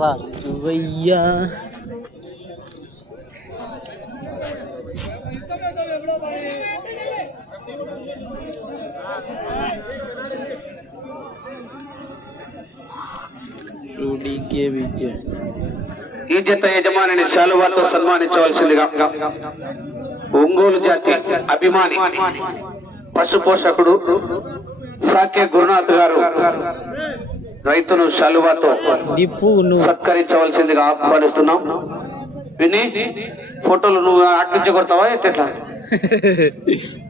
రాజువయ్యా. చూడికే విజయ్ ఈ జత యజమానిని శాలువాతో సన్మానించవలసిందిగా ఒంగోలు జాతి అభిమాని పశు పోషకుడు సాకే గురునాథ్ గారు రైతును శాలువాతో సత్కరించవలసిందిగా ఆహ్వానిస్తున్నాం. విని ఫోటోలు నువ్వు అట్టించి కొడతావా ఎట్లా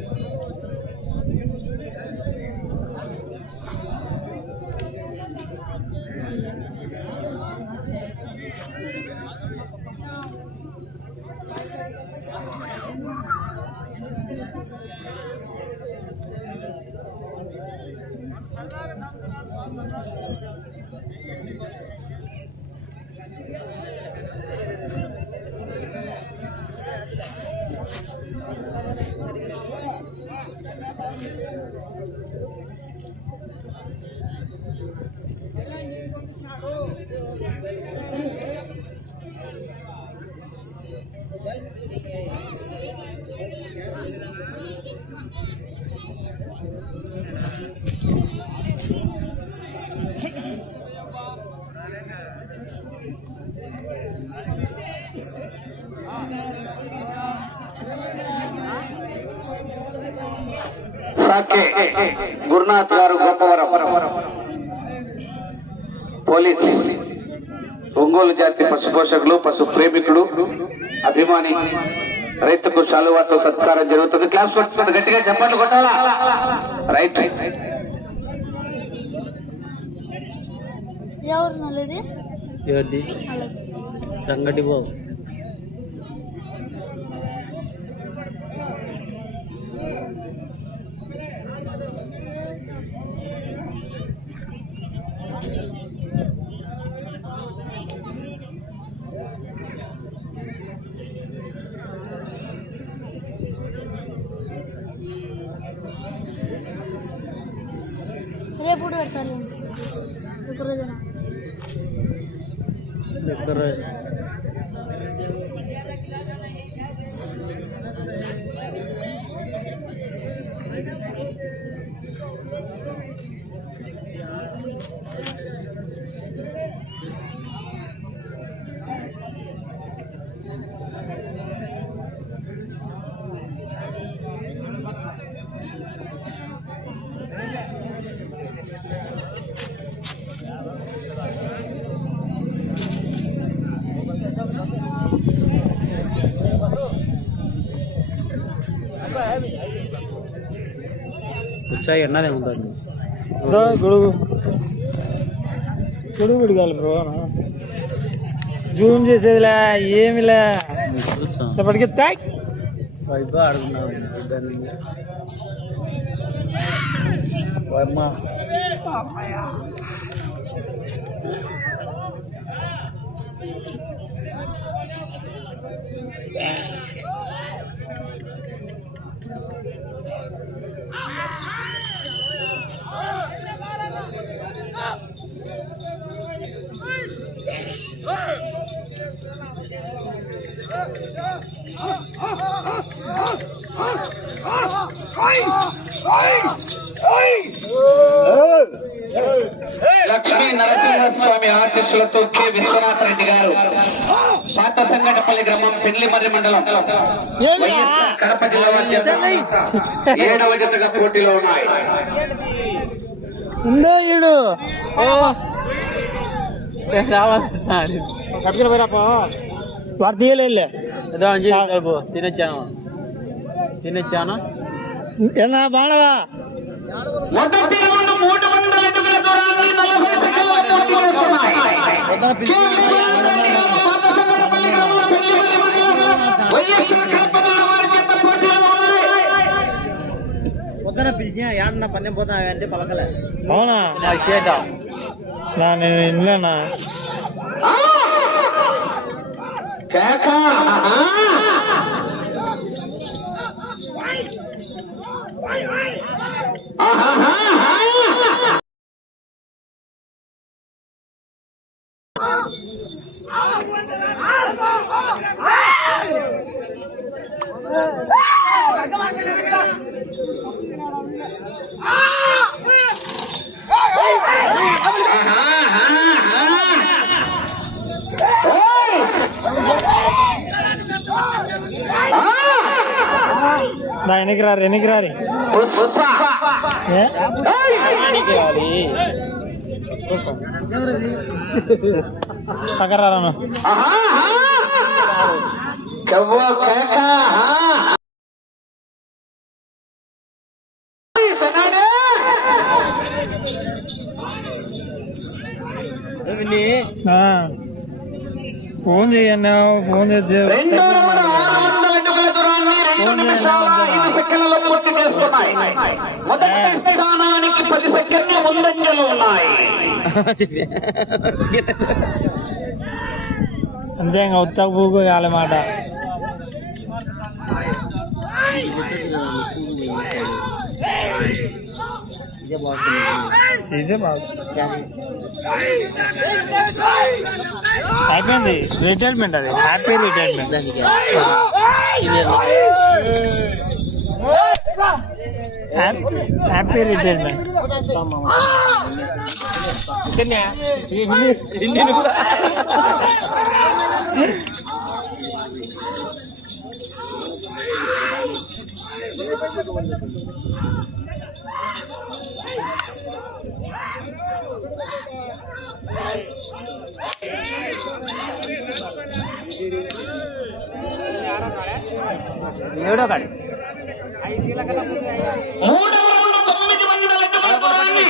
సాకే గురునాథ్ గారు గొప్పవరం పోలీస్ ఒంగోలు జాతి పశు పోషకులు పశు ప్రేమికుడు అభిమాని రైతుకు శాలువాతో సత్కారం జరుగుతుంది. క్లాస్ కొట్టుకుంటుంది గట్టిగా చప్పట్లు కొట్టాలా? రైట్. సంగటి బాబు. चेक వచ్చాయి ఎన్ననే ఉంటుంది గొడుగు. గొడుగు పెట్టుకోవాలి బ్రో జూమ్ చేసేదిలే ఏమిలే. ఇప్పటికి తాయ్. వైపు ఆడుకున్నావు దాన్ని లక్ష్మీ నరసింహస్వామి ఆశీస్సులతో కె. విశ్వనాథ్ రెడ్డి గారు పాత సంగటపల్లి గ్రామం పెళ్ళిమర్రి మండలం వైఎస్ఆర్ కడప జిల్లా ఏడవ జతగా పోటీలో ఉన్నాయి. ఉందే ఈడు. కట్టుకుని పోయిరాపో అంజీ కలుపు తినొచ్చాను ఏనా బాణవా మొదటి రౌండ్ మూడు వందల అడుగుల దూరాన్ని నలభై పూర్తి చేసుకున్నాయి. పొద్దున పిలిచి ఏడన్న పన్నెం పోతున్నా అంటే పలకలే. అవునా? నా నేను ఇల్లేనా Caca! Vai! Vai, vai! Ah! వెనక్కి రారి పుష్ప. ఏ? పక్కన రాను ఆహాహా. కవ్వ కేక. సనాడే. ఆ. ఫోన్ చేయన్నా ఫోన్ చేసి రెండో రౌండ్ సెకండ్లలో పూర్తి చేసుకున్నాయి మొదటి స్థానానికి పది సెకండ్ల ముందంజలో ఉన్నాయి. అంతే ఇంకా ఉత్త పూకు కాలమాట ఇదే బాగుంది. అయిపోయింది. రిటైర్మెంట్ అది. హ్యాపీ రిటైర్మెంట్ హ్యాపీ రిటైర్మెంట్ ఏడో కాడి మూడవ రౌండ్ తొమ్మిది వందల దూరాన్ని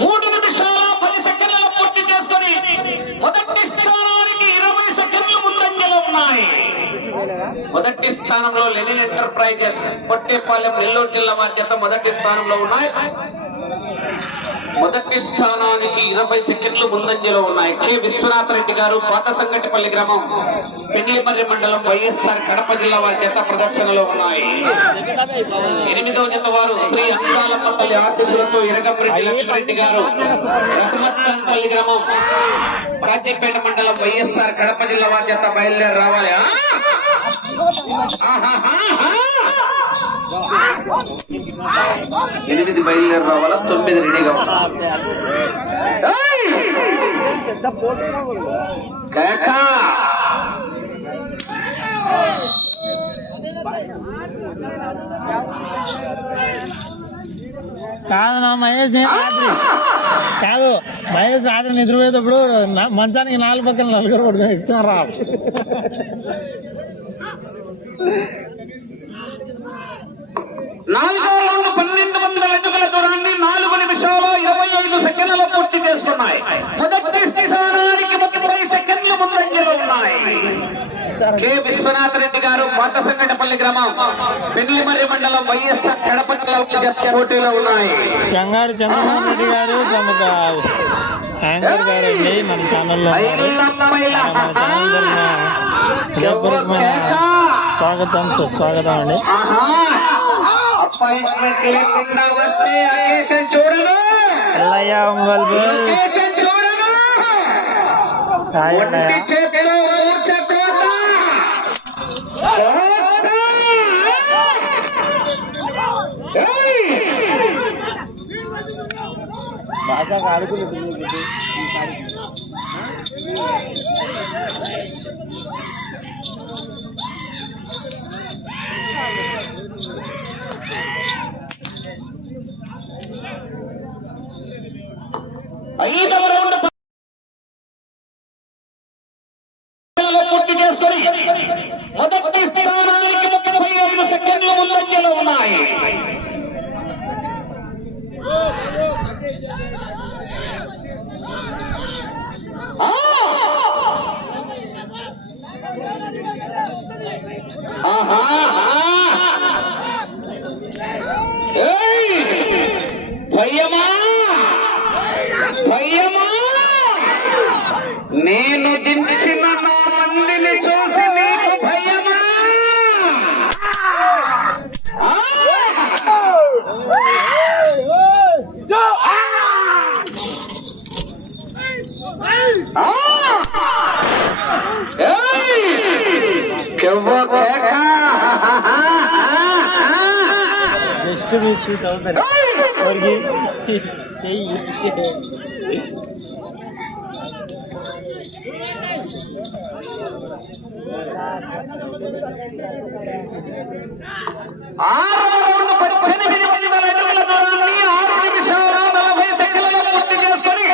మూడు నిమిషాల పది పూర్తి చేసుకొని మొదటి స్థానానికి ఇరవై సెకండ్లు ముందంజలో ఉన్నాయి మొదటి స్థానంలో లెనిన్ ఎంటర్ప్రైజెస్ పొట్టేపాలెం నెల్లూరు జిల్లా మధ్యత మొదటి స్థానంలో ఉన్నాయి. మొదటి స్థానానికి ఇరవై సెకండ్లు ముందంజలో ఉన్నాయి. కె. విశ్వనాథ్ రెడ్డి గారు పాత సంగటిపల్లి గ్రామం పెండ్లిపల్లి మండలం వైఎస్ఆర్ కడప జిల్లా వారి జత ప్రదర్శనలో ఉన్నాయి. ఎనిమిదవ జత వారు శ్రీ అంకాలమ్మ తల్లి ఆశీస్సులతో ఇరగంరెడ్డి లక్ష్మరెడ్డి గారు రహమత్తంపల్లి గ్రామం కాజీపేట మండలం వైఎస్ఆర్ కడప జిల్లా వారి జత బయలుదేరి రావాలి. ఎనిమిది బయలుదేరి రావాలా? తొమ్మిది రెడీగా. కాదు నా మహేష్ రాత్రి. కాదు మహేష్ రాత్రి నిద్రపోయేటప్పుడు మంచానికి నాలుగు పక్కన నలుగురు పడుకొని ఇచ్చాను రా నాలుగో రౌండ్ పన్నెండు వందల అడుగుల దూరాన్ని నాలుగు నిమిషాలు ఇరవై ఐదు సెకండ్లలో పూర్తి చేసుకున్నాయి. మొదటి స్థానానికి ముప్పై సెకండ్లు ముందంజలో ఉన్నాయి. కె. విశ్వనాథ్ రెడ్డి గారు పాత సంగటపల్లి గ్రామం పెళ్ళిమర్రి మండలం వైఎస్ఆర్ కడప జిల్లా జత పోటీలో ఉన్నాయి. గంగారు చంద్రమోహన్ రెడ్డి గారు ప్రముఖ యాంకర్ గారు అండి మన ఛానల్లో స్వాగతం సుస్వాగతం అండి. ఆహా అపాయింట్మెంట్ లేకుండా వస్తే అకేషన్ చూడను ఎల్లయ్య ఒంగోలు బుల్స్. అకేషన్ చూడను హాయ్ ఒంటి అన్నయ్య చేతిలో మూచ కోత కోత! ఏయ్! బాగా ఆడుకుని నేను దించిన నా మందిని చూసి నీకు భయమా কেউ দেখা ఏయ్! ఎవరికి చెయ్యి ఆరవ రౌండ్ పద్దెనిమిది వందల అడుగుల దూరాన్ని ఆరు నిమిషాల నలభై పూర్తి చేసుకొని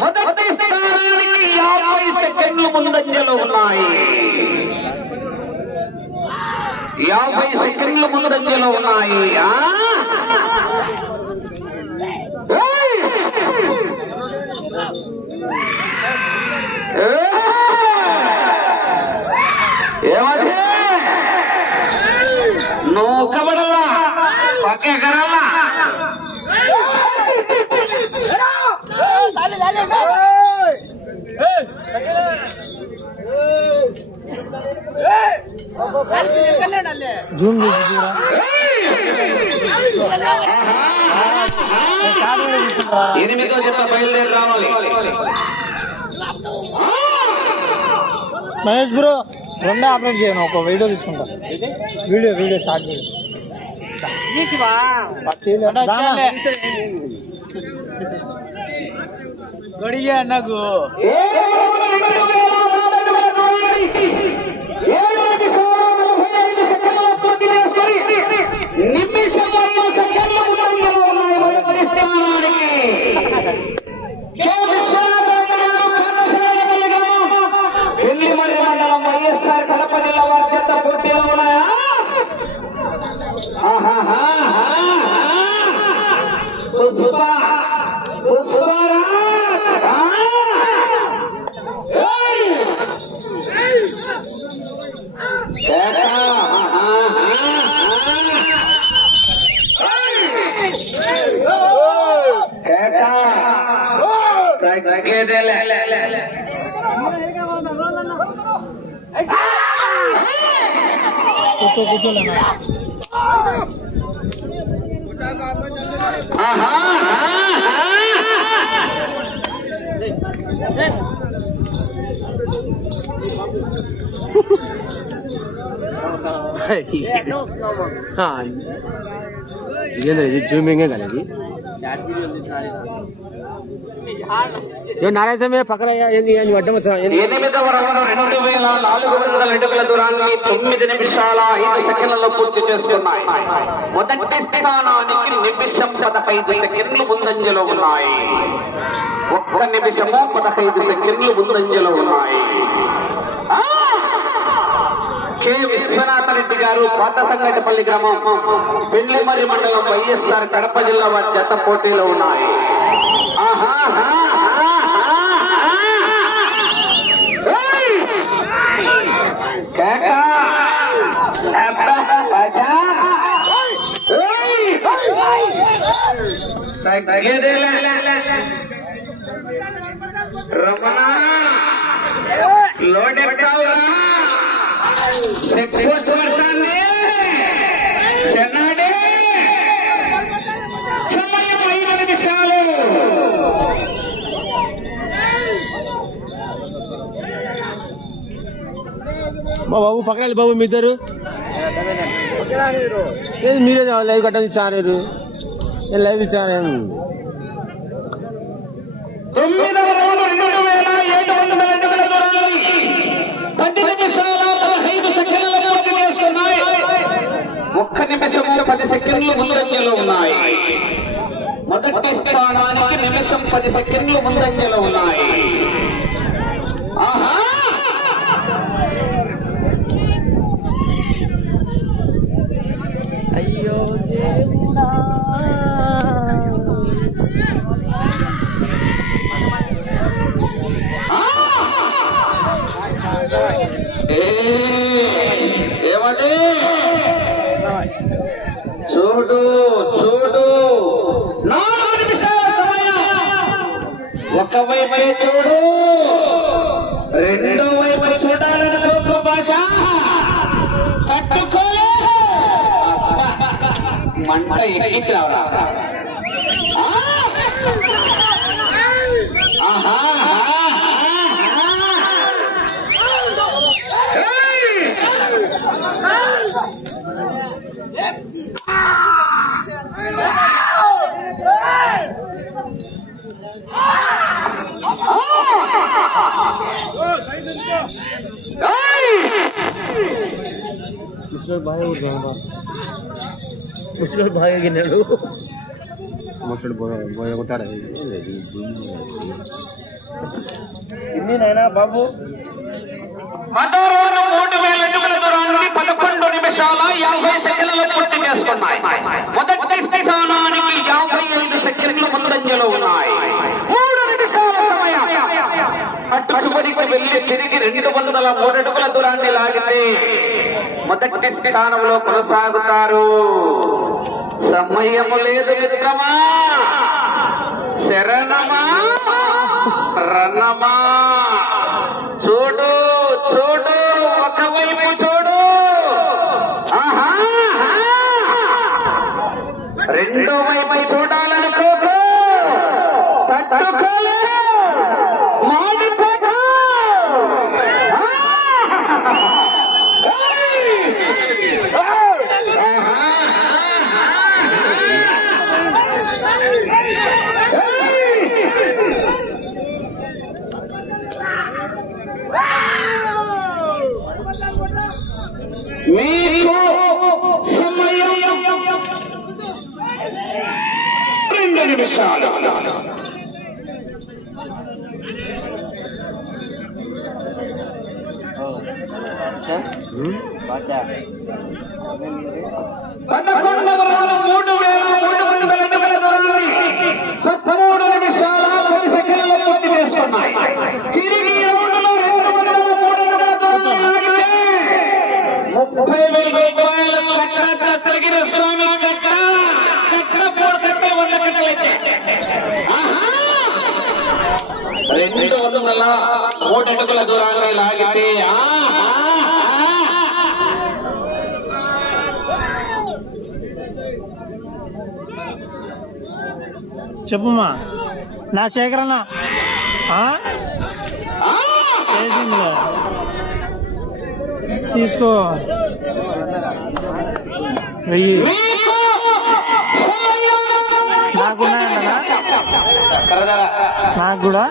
మొదటి స్థానానికి యాభై సెకండ్లు ముందంజలో ఉన్నాయి యాభై సెకండ్లు ముందంజలో ఉన్నాయి జూమ్ చూరా ఎనిమిదో జత బయలుదేరి రావాలి. మహేష్ బ్రో రెండే అప్లోడ్ చేయను ఒక వీడియో తీసుకుంటా. వీడియో వీడియో స్టార్ట్ చేయి. గొడిగా నాకు నిమిషంలో సెకండ్ల ముందంజలో ఉన్నాయి మొదటి స్థానానికి పెళ్ళిమరి మండలం వైఎస్ఆర్ కడప జిల్లా వారి చెత్త పోటీలో ఉన్నాయా ఆహాహాహా. పుష్ప పుష్పరాజ్. ఆ. ఏయ్. కేక. ఆహాహా. కేక. తగ్గేదేలే. కూర్చో కూర్చోలే ఆహా. ఇదేంద్ర ఇది జూమింగే కదా ఇది ఏ నారాయణ పక్కన ఏంది ఏంది అడ్డం వచ్చా ఏంది? రెండు వేల నాలుగు వందల అడుగుల దూరాన్ని తొమ్మిది నిమిషాల ఐదు సెకండ్లలో పూర్తి చేసుకున్నాయి మొదటి స్థానానికి నిమిషం పదహైదు సెకండ్లు ముందంజలో ఉన్నాయి. ఒక్క నిమిషము పదహైదు సెకండ్లు ముందంజలో ఉన్నాయి. కె. విశ్వనాథ రెడ్డి గారు పాత సంగటిపల్లి గ్రామం పెండ్లిమర్రి మండలం వైఎస్ఆర్ కడప జిల్లా వారి జత పోటీలో ఉన్నాయి. ఆహా కాకా! రమణ! లోడ్ చెన్నాడే సమయం ఐదు నిమిషాలు. మా బాబు పక్కన బాబు మీ ఇద్దరు. మీరే లైవ్ కట్టని ఇచ్చారు లైవ్ ఇచ్చాను తొమ్మిదవ రౌండ్ రెండు వేల ఏడు వందల అడుగుల దూరాన్ని పది నిమిషాల పదహైదు సెకండ్ల పూర్తి చేసుకున్నాయి ఒక్క నిమిషము పది సెకండ్లు ముందంజలో ఉన్నాయి. మొదటి స్థానానికి నిమిషం పది సెకండ్లు ముందంజలో ఉన్నాయి. ఆహా! అయ్యో దేవుడా ఏ, ఏమండి చూడు చూడు నాలుగు నిమిషాల చూడు రెండో వైపు చూడాలని లోక భాష. తట్టుకోలే మంట ఎక్కించినావురా ఆ! ఆహా, ఆహా, ముసలి బాగా ఊరుకోండి ముసలి బాగా గిన్నాడు ముసలి పోయ కొట్టాడు బాబు మరో మూడు వేల అడుగుల దూరాన్ని పదకొండు నిమిషాల యాభై సెకండ్లలో పూర్తి చేసుకున్నాయి మొదటి స్థానానికి యాభై ఐదు సెకండ్లు ముందంజలో ఉన్నాయి మూడు నిమిషాల సమయం అటు చివరికి వెళ్ళి తిరిగి రెండు వందల మూడు దూరాన్ని లాగితే మొదటి స్థానంలో కొనసాగుతారు. సమయము లేదు మిత్రమా. శరణమా. రణమా చూడు చూడు ఒకవైపు చూడు. ఆహా, రెండో వైపు చూడాలనుకోకు. తట్టుకోలే మాడిపోకు. రెండు నిమిషాలు పదకొండవ రౌండ్ మూడు వేల మూడు వందల అడుగుల దూరాన్ని పదమూడు నిమిషాల పది సెకండ్లలో పూర్తి చేసుకున్నాయి తిరిగి ఈ రౌండ్లో రెండు వందల మూడు అడుగుల దూరాన్ని లాగితే ముప్పై వేల రూపాయల కట్ట తగిన స్వామి కట్ట కట్ట మూడు రెండు వందల లాగితే చెప్పుమా నా శేఖరణ చేసిందిలే. తీసుకో. వెయ్యి. నాకు కూడా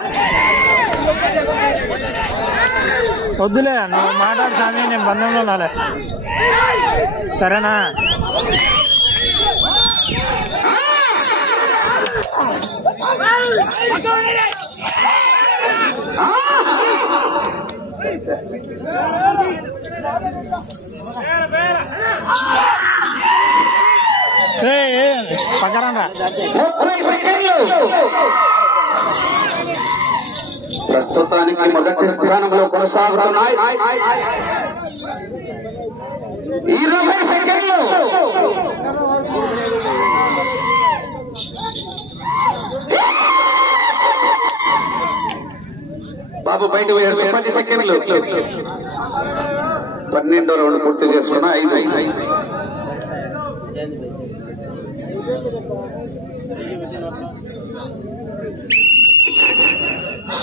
వద్దులే నువ్వు మాట్లాడు స్వామి నేను బంధంలో ఉన్నాలే సరేనా ఏయ్, ప్రస్తుతానికి మొదటి స్థానంలో కొనసాగుతున్నాయి. ఇరవై సెకండ్లు బాబు బయట పోయారు పది సెకండ్లు. పన్నెండో రౌండ్ పూర్తి చేసుకున్న ఐదు ఐదు. టీం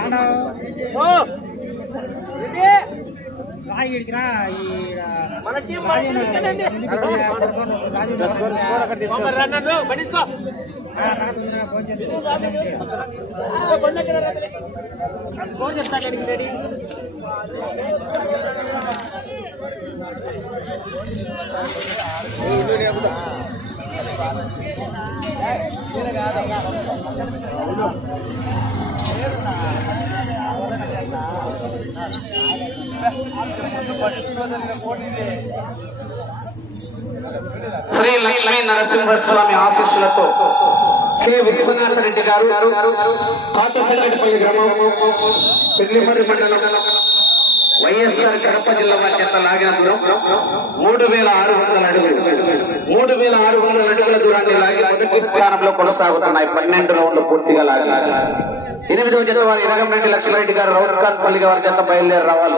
బనిసుకో స్కోర్ చెప్తా రెడీ కాదు శ్రీ లక్ష్మీ నరసింహస్వామి ఆఫీసులతో శ్రీ విశ్వనాథ రెడ్డి గారు పాత సంగటిపల్లి గ్రామం పెళ్ళిమర్రి మండలం వైఎస్ఆర్ కడప జిల్లా బాధ్యత లాగా దూరం మూడు వేల ఆరు వందల అడుగులు. మూడు వేల ఆరు వందల అడుగుల దూరాన్ని లాగి మొదటి స్థానంలో కొనసాగుతున్నాయి. పన్నెండు రౌండ్లు పూర్తిగా లాగి ఎనిమిదవ జత వారి ఇరగంరెడ్డి లక్ష్మరెడ్డి గారు రౌత్ ఖాన్ పల్లిగా వారి జత బయలుదేరి రావాలి.